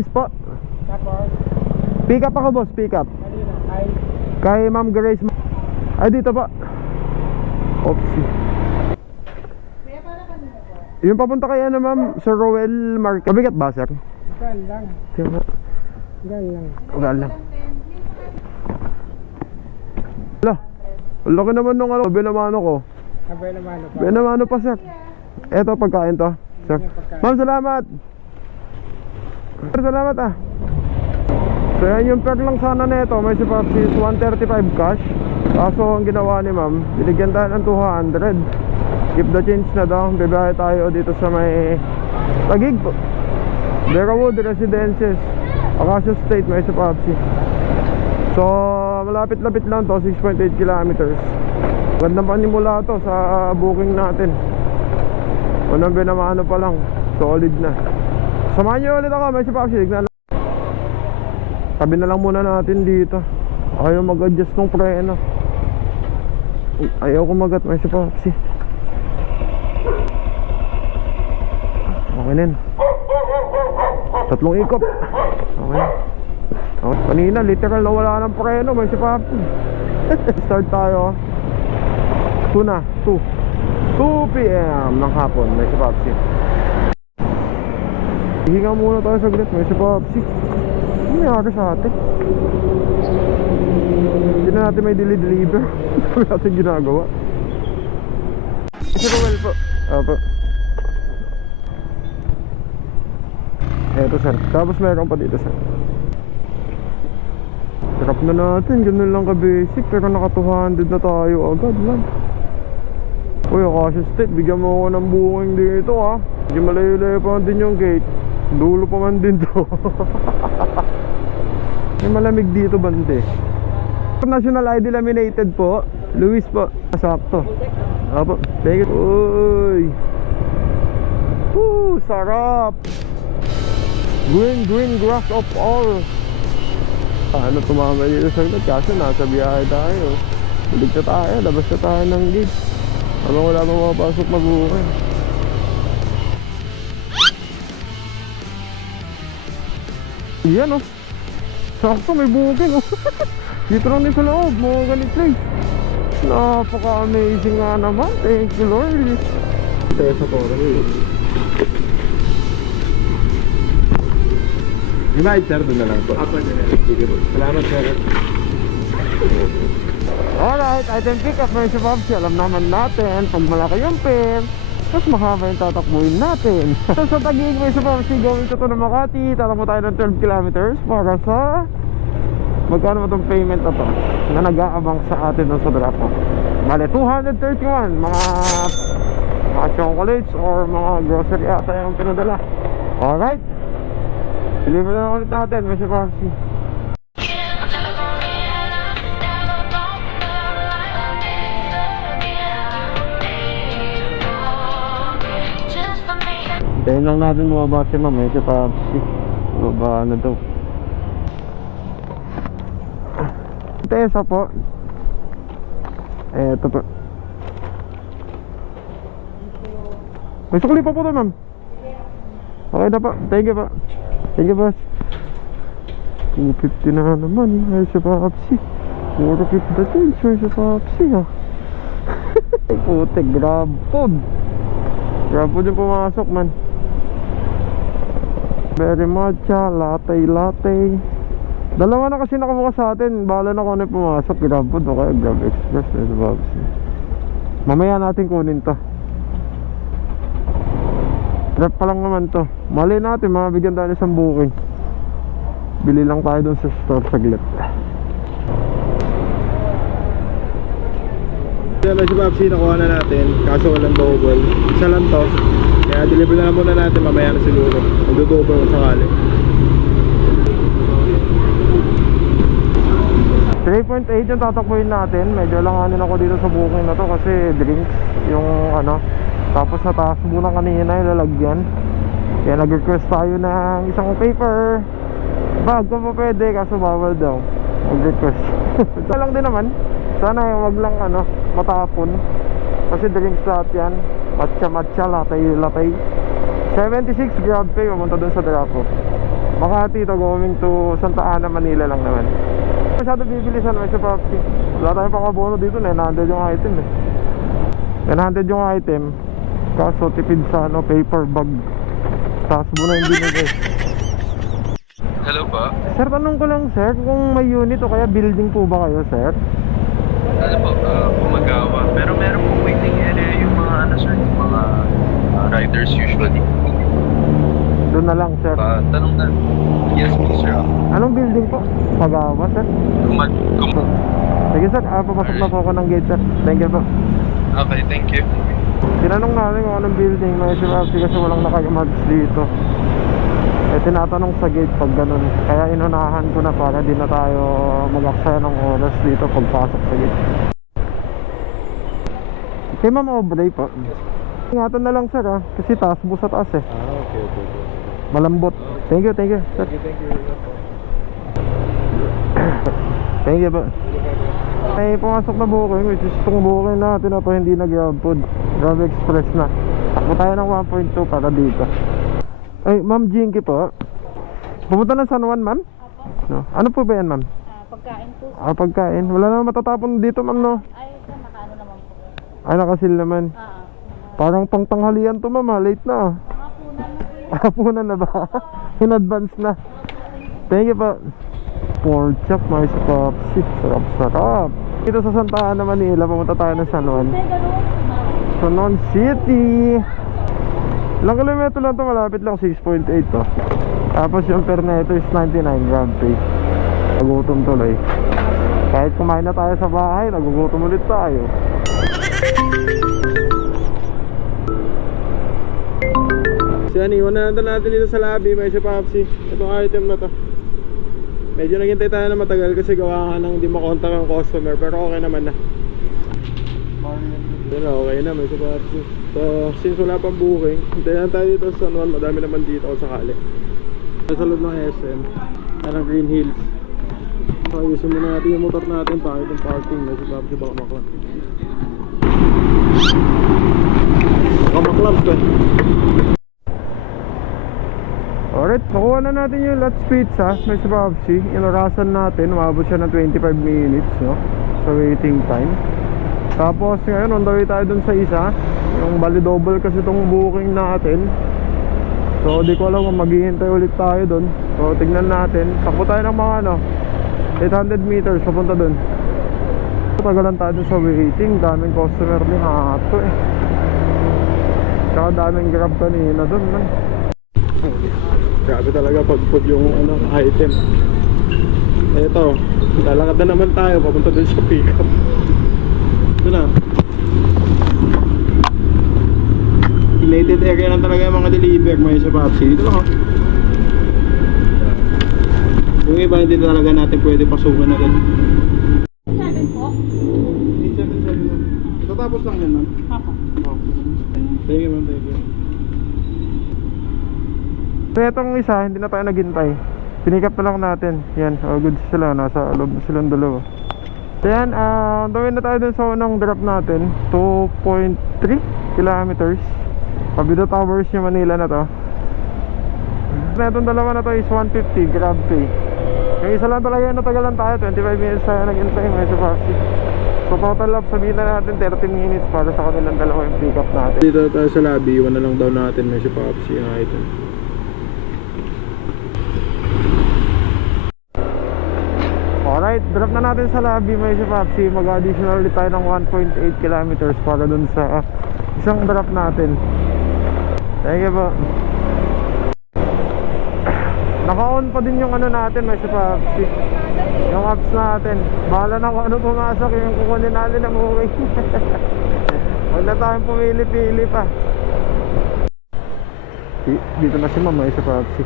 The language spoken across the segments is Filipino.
Is po. Tapos, Pick up ako boss, pick up. kanino? Kay Ma'am Grace. Ay dito po. Oopsie. Kuya, para kanino po? Yung papunta kay ano ma'am, Sir Roel Market. Mabigat ba sir? Gan lang. Tingnan. Gan lang. Ugal lang. Wala. Ang laki naman nung ano, binamano ko. Sabay naman po. Binamano pa sir. Eto pagkain to. Sir. Ma'am salamat. Sir salamat ah. So yan yung perk lang sana nito. May si Pops is 135 cash. Kaso ang ginawa ni ma'am, binigyan tayo ng 200. Keep the change na daw. Bibiyahe tayo dito sa may Taguig po. Derawood Residences, Acacia State. May si Popsi. So malapit-lapit lang to, 6.8 kilometers. Gandang panimula to sa booking natin. Unang binamano pa lang, solid na. Samahan nyo ulit ako, may si Popsi. Tabi na lang muna natin dito. Ayaw mag-adjust ng preno. Ayaw kumagat, may si Popsi. Okay na yun. 3 ikot. Okay. Okay. Kanina literal na wala ng preno, may si Popsi. Start tayo 2 na, 2 PM ng hapon, may si Popsi. Hihinga muna tayo saglit, may si Popsi. Ano nangyari sa atin? Hindi na natin may deliver. Ano natin ginagawa? Si Roel po. Opo. Eto sir. Tapos meron pa dito sir. Drop na natin. Ganun lang ka-basic. Pero naka 200 na tayo agad lang. Uy, Acacia State. Bigyan mo ako ng booking dito ha. Hindi malayo-layo pa din yung gate. Dulo pa man din to. May malamig dito bante. National ID laminated po. Luis po. Sakto. Apo. Thank you. Uy. Woo, sarap. Green grass of all. Ano tumama dito sa likod? Kasi nasa biyahe tayo. Balik na tayo. Labas na tayo ng gate. Ano wala bang mapasok mag-uwi. Yan oh. Sakto may booking oh. Dito lang din sa loob. Mga ganit place. Napaka-amazing nga naman. Thank you Lord. Tayo sa toro. Invite sir, doon na lang po. Apo na. Sige po. Salamat sir. Alright, item pick up may si Popsi. Alam naman natin, pag malaki yung pin, mas mahaba yung tatakbuhin natin. So sa Taguig may si Popsi, going to Makati. Tatakbo tayo ng 12 kilometers para sa magkano ba itong payment na to na nag-aabang sa atin sa drop off. Bale 231. Mga chocolates or mga grocery ata yung pinadala. Alright, deliver na ulit natin may si Popsi. Tayo lang natin bumaba si ma'am, may si Popsi. Bumaba na daw. Tesa po. Eto po. May sukli pa po to ma'am. Okay na po, thank you po. Thank you boss. 250 na naman, may si Popsi. Puro 50 things, may si Popsi ha. Putik, grab food. Grab food yung pumasok man. Very matcha, latte. Dalawa na kasi nakabukas sa atin. Bahala na kung ano yung pumasok. Grab food o kaya Grab Express. Mamaya natin kunin to. Trap pa lang naman to. Mali natin, mabigyan tayo isang booking. Bili lang tayo dun sa store saglit. May si Popsi, nakuha na natin. Kaso walang double. Isa lang to. Kaya deliver na lang muna natin. Mamaya na siguro. Magdo-double kung sakali. 3.8 yung tatakbuhin natin. Medyo langanin ako dito sa booking na to kasi drinks yung ano. Tapos nataas muna kanina yung lalagyan. Kaya nag-request tayo ng isang paper bag kung pa pwede, kaso bawal daw mag-request. Ito lang din naman. Sana wag lang ano, matapon. Kasi drinks lahat yan. Matcha, latte. 76 grab pay, pumunta dun sa drop off. Makati to going to Santa Ana, Manila lang naman. Masyado bibilisan naman siya, Papsi. Wala tayong pang-abono dito, 900 yung item eh. 900 yung item. Kaso tipid sa ano, paper bag. Tapos muna yung binigay. Hello po. Sir, tanong ko lang sir, kung may unit o kaya building po ba kayo, sir? Ano po, Gumagawa. Pero meron pong waiting area yung mga ano sir, yung mga riders usually. Doon na lang, sir. Tanong na. Yes po sir. Anong building po? Pagawa, sir? Sige sir, papasok na po ako ng gate, sir. Thank you po. Okay, thank you. Tinanong namin kung anong building, may SMRC kasi walang naka-marks dito. Eh tinatanong sa gate pag ganun. Kaya inunahan ko na para di na tayo mag-aksaya ng oras dito pagpasok sa gate. Kay Ma'am Aubrey po. Ingatan na lang sir ha, kasi taas po sa taas eh. Okay. Malambot. Thank you sir. Thank you. Thank you po. May pumasok na booking, which is itong booking natin na to hindi nag-grab food. Grab Express na. Takbo tayo ng 1.2 para dito. Ay, Ma'am Jinky po. Pupunta ng San Juan, ma'am? No. Ano po ba yan, ma'am? Pagkain po. Pagkain. Wala naman matatapon dito, ma'am, no? Ay, sir, nakaano naman po. Ay, nakasil naman. Parang pangtanghalian to, ma'am, ha? Late na, ah. Hapunan na po yun. Hapunan na ba? In advance na. Thank you po. Pork chop, may sapapsi. Sarap. Dito sa Santa Ana, Manila, pumunta tayo ng San Juan. Ay, ganun. San Juan City. Ilang kilometro lang to, malapit lang, 6.8 to. Tapos yung per neto is 99 grab pay. Nagutom tuloy. Kahit kumain na tayo sa bahay, nagugutom ulit tayo. Siya, iwan na natin dito sa lobby, may si Papsi. Itong item na to. Medyo naghintay tayo na matagal kasi gawa nga nang di makontak ang customer, pero okay naman na. Yun na, okay na, may si Papsi. So, since wala pang booking, hintayin lang tayo dito sa San Juan. Madami naman dito kung sakali. Sa loob ng SM, parang Green Hills. So, ayusin muna natin yung motor natin, pangit yung parking. May si Papsi baka maklap. Baka maklap eh. Alright, nakuha na natin yung Lots Pizza. May si Papsi. Inurasan natin, umabot siya ng 25 minutes, no? Sa waiting time. Tapos ngayon, on the way tayo dun sa isa. Yung bali double kasi itong booking natin. So di ko alam kung maghihintay ulit tayo dun. So tignan natin. Takbo tayo ng mga 800 meters papunta dun. Tagalan tayo dun sa waiting. Daming customer ni Hato eh. Tsaka daming grab kanina dun man. Grabe talaga pagpud yung item. Eto, lalakad na naman tayo papunta dun sa pick up. Ito na. Related area lang talaga yung mga deliver may sa Papsi. Dito lang, yung iba hindi talaga natin pwede pasukan agad. 7 po? 877 tatapos lang yan, ma'am. Ako. Thank you, ma'am. Thank you. So itong isa, hindi na tayo naghintay. Pinikap na lang natin. Yan, good sila. Nasa loob na silang dalawa. So yan, gawin na tayo dun sa unang drop natin. 2.3 kilometers. Pabido Towers yung Manila na to. Na itong dalawa na to is 150 grab pay. Yung isa lang talaga yung natagalan tayo, 25 minutes tayo nag-intay may sa Papsi. So total up, sabihin na natin 30 minutes para sa kanilang dalawa yung pick up natin. Dito tayo sa lobby, iwan na lang daw natin may sa Papsi yung item. Alright, drop na natin sa lobby may si Papsi. Mag-additional ulit tayo ng 1.8 kilometers para dun sa isang drop natin. Thank you po. Naka-on pa din yung natin may si Papsi. Yung apps natin. Bahala na kung ano pumasok yung kukunin natin na moving. Huwag na tayong pumili-pili pa. Dito na si ma'am may si Papsi.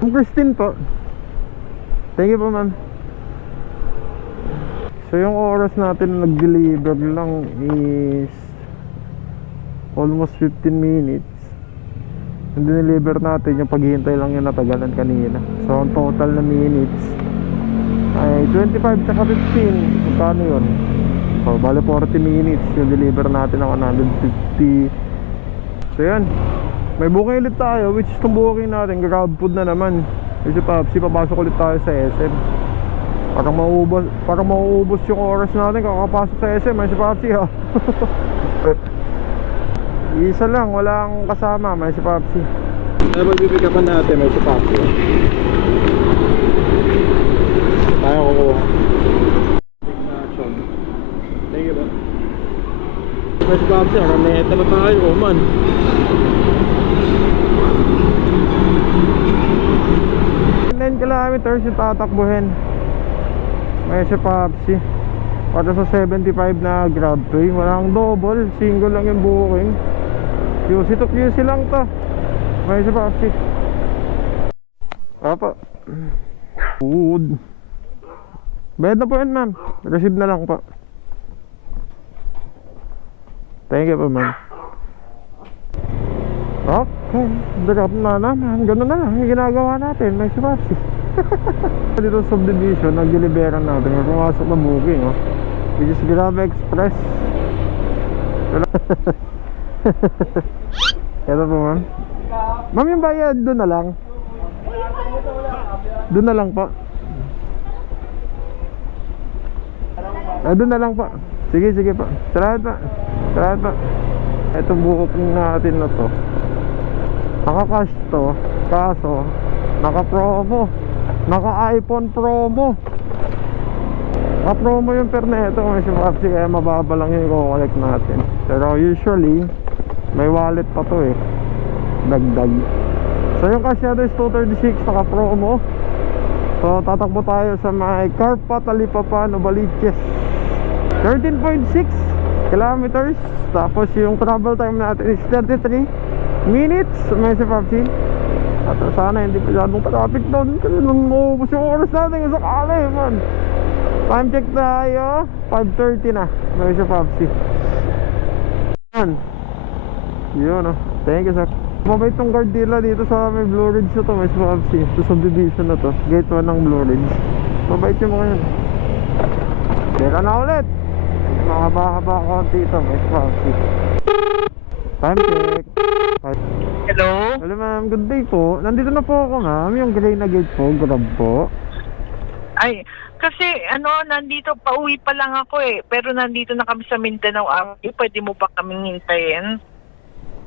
Ma'am Christine po. Thank you po ma'am. So yung oras natin nag-deliver lang is almost 15 minutes. Yung dineliver natin, yung paghihintay lang yung natagalan kanina. So ang total na minutes ay 25 tsaka 15. Magkano yun? So bale 40 minutes yung deliver natin ng 150. So yan, may booking ulit tayo, which is itong booking natin, grab food na naman. Medyo Papsi, papasok ulit tayo sa SM. Parang mauubos yung oras natin kakapasok sa SM. May si Papsi ha. Isa lang, walang kasama. May si Papsi. Kaya magbibigapan natin, may sapato. Tayo kukuha. Thank you ba? May sapato, raneta na tayo, oh man. Kilometers yung tatakbuhin. May si Papsi para sa 75 na grab toy. Walang double, single lang yung booking. QC to QC lang to. May si Papsi. Apa food. Bayad na po yan ma'am. Receive na lang po. Thank you po ma'am. Okay, drop na naman. Ganun na lang yung ginagawa natin. May si Papsi. Dito sa subdivision, nag-deliveran natin. May pumasok na booking, oh. Which is Grab Express. Ito po, ma'am. Ma'am, yung bayad doon na lang. Doon na lang po. Doon na lang po. Sige, sige po. Salamat po. Salamat po. Ito booking natin na to. Naka-cash to. Kaso, naka-promo. Naka-iPhone promo. Naka-promo yung perneto. May si Papsi kaya mababa lang yung i-collect natin. Pero usually, may wallet pa to eh. Dagdag. So yung cash natin is 236. Naka-promo. So tatakbo tayo sa may Carpa, Talipapa, Novaliches. 13.6 kilometers. Tapos yung travel time natin is 33 minutes. May si Papsi. At sana hindi masyadong traffic doon kasi nung maubos yung oras natin sa kala eh man. Time check tayo 5:30 na. May si Papsi. Yun oh. Thank you sir. Mabait tong guard nila dito sa may Blue Ridge na to. May si Papsi. Sa subdivision na to. Gate 1 ng Blue Ridge. Mabait yung mga yun. Teka na ulit. Mahaba-haba konti ito. May si Papsi. Time check. Hello? Hello ma'am, good day po. Nandito na po ako ma'am, yung gray na gate po, grab po. Ay, kasi nandito, pauwi pa lang ako eh. Pero nandito na kami sa Mindanao Avenue. Pwede mo ba kaming hintayin?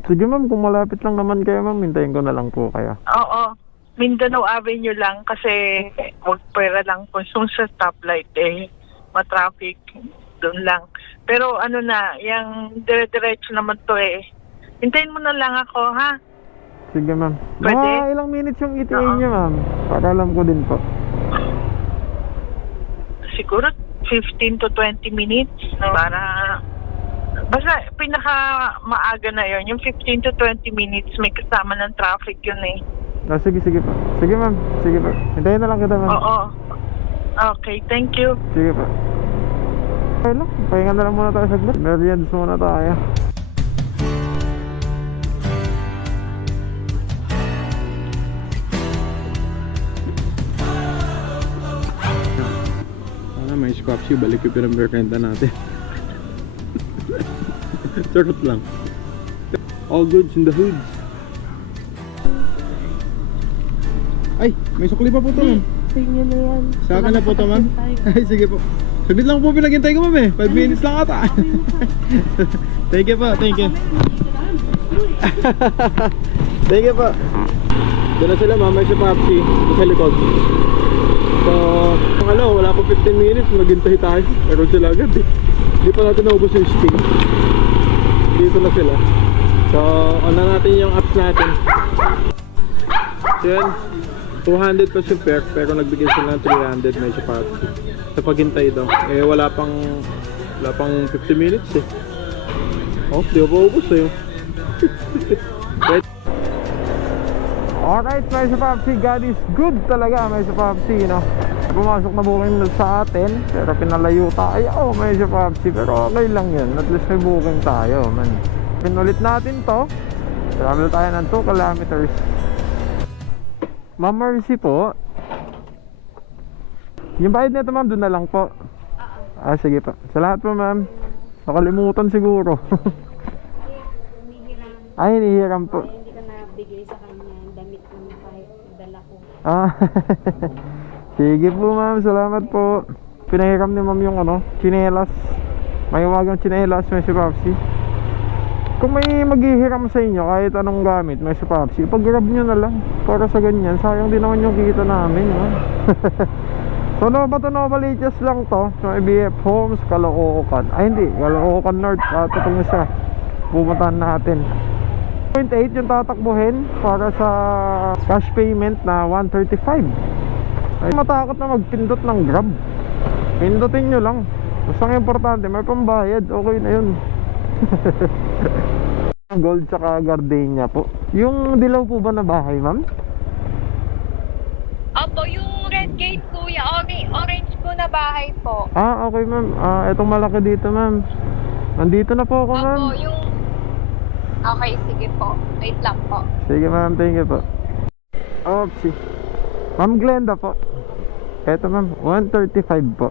Sige ma'am, kung malapit lang naman kayo ma'am, hintayin ko na lang po kayo. Oo, Mindanao Avenue lang kasi wag pera lang po sa stoplight eh. Matraffic, doon lang. Pero yung dire-diretso naman to eh. Hintayin mo na lang ako, ha? Sige ma'am. Pwede? Mga ilang minutes yung ETA Oo. niyo ma'am, para alam ko din po. Siguro 15 to 20 minutes para... Basta pinaka maaga na yon, yung 15 to 20 minutes may kasama ng traffic yun eh. Sige, sige po. Sige ma'am, sige po. Hintayin na lang kita ma'am. Oo. Okay, thank you. Sige po. Okay lang, pahinga na lang muna tayo saglit. Meriends muna tayo. May Papsi, balik yung pinamberkenta natin. Charot lang. All goods in the hoods. Ay, may sukli pa po to ma'am. Sige na yan. Sa akin na po to ma'am. Ay, sige po. Saglit lang po pinaghintay ko ma'am eh. 5 minutes lang ata. Thank you po, thank you. Thank you po. Doon na sila ma'am, may si Papsi sa likod. So, wala pa 15 minutes, maghintay tayo. Meron sila agad eh. Hindi pa natin naubos yung sting. Dito na sila. So, on na natin yung apps natin. So yan, 200 pa yung fare, pero nagbigay sila ng 300 may sapat. Sa paghintay daw. Eh, wala pang 50 minutes eh. Oh, di ba ubos eh. Alright, may si Papsi. God is good talaga, may si Papsi, no? Pumasok na booking sa atin, pero pinalayo tayo. Oh, may si Papsi, pero okay lang yun. At least may booking tayo, man. Pinulit natin to. Travel tayo ng 2 kilometers. Ma'am Mercy po. Yung bayad nito ma'am, doon na lang po. Sige po. Salamat po ma'am. Nakalimutan siguro. Humihiram. Ay, hinihiram po. Hindi ka nabigay sa kanya. Damit mo. kahit dala ko. Ah, sige po ma'am, salamat po. Pinahiram ni ma'am yung tsinelas. May umagang tsinelas, may si Papsi. Kung may maghihiram sa inyo kahit anong gamit, may si Papsi, pag-grab nyo na lang. Para sa ganyan, sayang din naman yung kita namin. No? So Novaliches lang to. So IBF Homes, Caloocan. Ay hindi, Caloocan North. Tatong siya. Pupuntahan natin. 0.8 yung tatakbuhin para sa cash payment na 135. Ay, matakot na magpindot ng Grab. Pindutin nyo lang. Basta ang importante, may pambayad. Okay na yun. Gold tsaka gardenia po. Yung dilaw po ba na bahay, ma'am? Opo, yung red gate kuya, orange po na bahay po. Ah, okay ma'am. Etong malaki dito, ma'am. Nandito na po ako, ma'am. Opo, yung... Okay, sige po. Wait lang po. Sige ma'am, thank you po. Oopsie. Ma'am Glenda po. Eto ma'am, 135 po.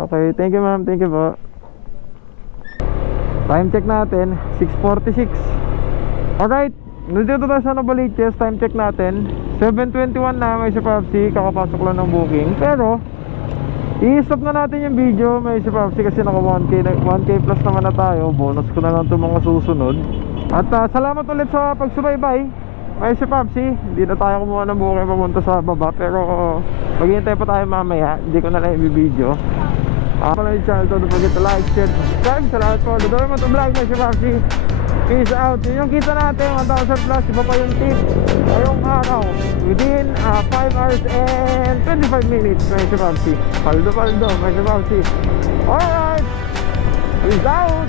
Okay, thank you ma'am, thank you po. Time check natin, 6:46. Alright, nandito tayo sa Novaliches. Time check natin 7:21 na, may si Papsi. Kakapasok lang ng booking. Pero i-stop na natin yung video, may si Papsi, kasi naka 1K plus naman na tayo. Bonus ko na lang itong mga susunod. At salamat ulit sa pagsubaybay. May si Papsi, hindi na tayo kumuha ng booking papunta sa baba. Pero maghihintay pa tayo mamaya. Hindi ko na lang i-video. Pala yung channel to, don't forget to like, share, subscribe. Salamat po. Doon mo itong vlog, may si Papsi. Peace out. Yun yung kita natin, 1,000 plus. Iba pa yung tip ngayong araw. Within 5 hours and 25 minutes, may si Papsi. Paldo, may si Papsi. Alright, peace out.